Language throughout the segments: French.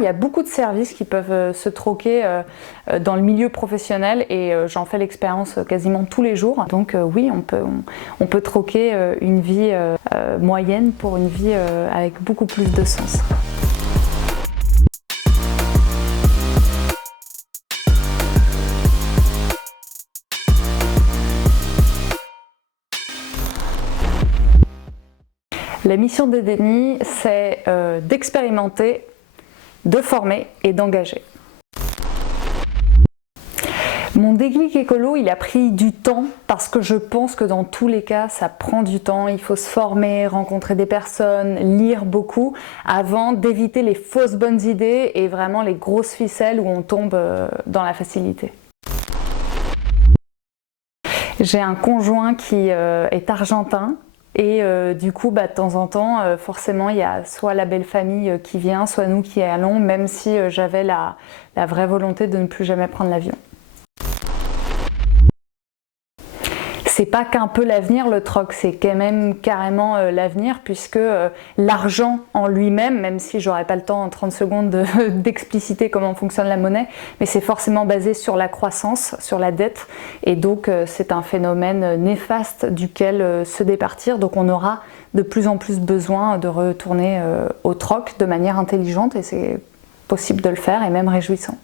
il y a beaucoup de services qui peuvent se troquer dans le milieu professionnel et j'en fais l'expérience quasiment tous les jours. Donc oui, on peut troquer une vie moyenne pour une vie avec beaucoup plus de sens. La mission d'Edeni, c'est d'expérimenter, de former et d'engager. Mon déclic écolo, il a pris du temps parce que je pense que dans tous les cas, ça prend du temps. Il faut se former, rencontrer des personnes, lire beaucoup avant d'éviter les fausses bonnes idées et vraiment les grosses ficelles où on tombe dans la facilité. J'ai un conjoint qui est argentin. Et du coup, de temps en temps, forcément, il y a soit la belle famille qui vient, soit nous qui allons, même si j'avais la vraie volonté de ne plus jamais prendre l'avion. C'est pas qu'un peu l'avenir le troc, c'est quand même carrément l'avenir puisque l'argent en lui-même, même si j'aurais pas le temps en 30 secondes d'expliciter comment fonctionne la monnaie, mais c'est forcément basé sur la croissance, sur la dette et donc c'est un phénomène néfaste duquel se départir. Donc on aura de plus en plus besoin de retourner au troc de manière intelligente et c'est possible de le faire et même réjouissant.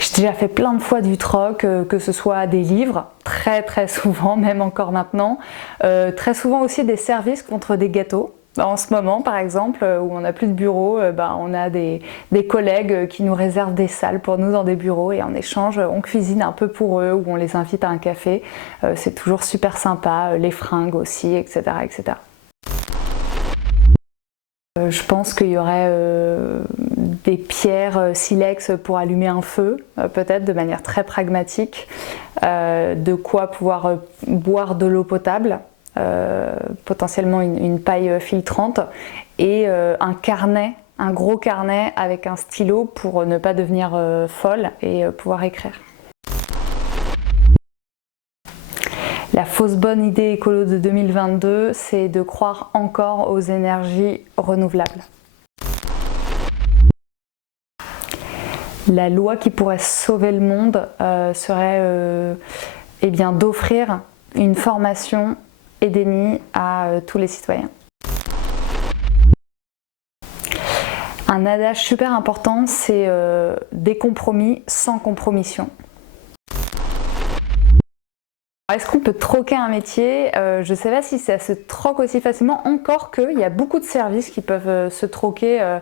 J'ai déjà fait plein de fois du troc, que ce soit des livres, très souvent, même encore maintenant, très souvent aussi des services contre des gâteaux. En ce moment, par exemple, où on n'a plus de bureau, on a des collègues qui nous réservent des salles pour nous dans des bureaux et en échange, on cuisine un peu pour eux ou on les invite à un café. C'est toujours super sympa, les fringues aussi, etc. etc. Je pense qu'il y aurait des pierres silex pour allumer un feu, peut-être de manière très pragmatique, de quoi pouvoir boire de l'eau potable, potentiellement une paille filtrante et un carnet, un gros carnet avec un stylo pour ne pas devenir folle et pouvoir écrire. La fausse bonne idée écolo de 2022, c'est de croire encore aux énergies renouvelables. La loi qui pourrait sauver le monde serait d'offrir une formation Edeni à tous les citoyens. Un adage super important, c'est des compromis sans compromission. Est-ce qu'on peut troquer un métier? Je ne sais pas si ça se troque aussi facilement, encore qu'il y a beaucoup de services qui peuvent se troquer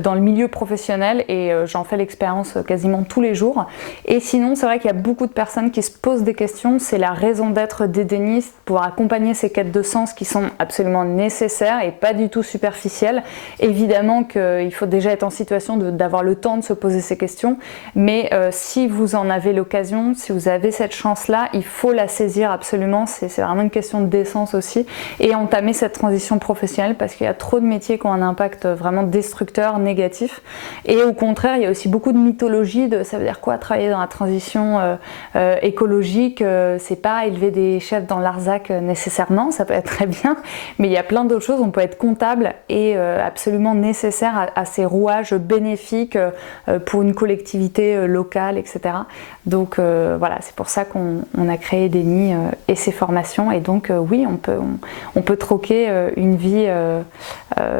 dans le milieu professionnel et j'en fais l'expérience quasiment tous les jours. Et sinon, c'est vrai qu'il y a beaucoup de personnes qui se posent des questions, c'est la raison d'être d'Edeni, pour accompagner ces quêtes de sens qui sont absolument nécessaires et pas du tout superficielles. Évidemment qu'il faut déjà être en situation d'avoir le temps de se poser ces questions, mais si vous en avez l'occasion, si vous avez cette chance-là, il faut la saisir absolument, c'est vraiment une question d'essence aussi, et entamer cette transition professionnelle parce qu'il y a trop de métiers qui ont un impact vraiment destructeur, négatif, et au contraire il y a aussi beaucoup de mythologie de ça veut dire quoi travailler dans la transition écologique, c'est pas élever des chefs dans l'Arzac nécessairement, ça peut être très bien, mais il y a plein d'autres choses, on peut être comptable et absolument nécessaire à ces rouages bénéfiques pour une collectivité locale, etc. Donc voilà, c'est pour ça qu'on a créé Edeni et ses formations et donc oui, on peut troquer une vie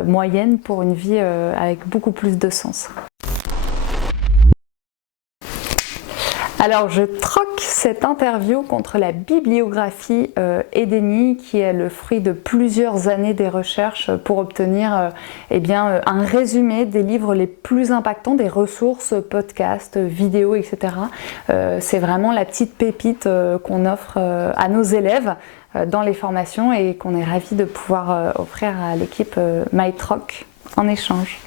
moyenne pour une vie avec beaucoup plus de sens. Alors je troque cette interview contre la bibliographie Edeni qui est le fruit de plusieurs années des recherches pour obtenir un résumé des livres les plus impactants, des ressources, podcasts, vidéos, etc. C'est vraiment la petite pépite qu'on offre à nos élèves dans les formations et qu'on est ravis de pouvoir offrir à l'équipe MyTroc en échange.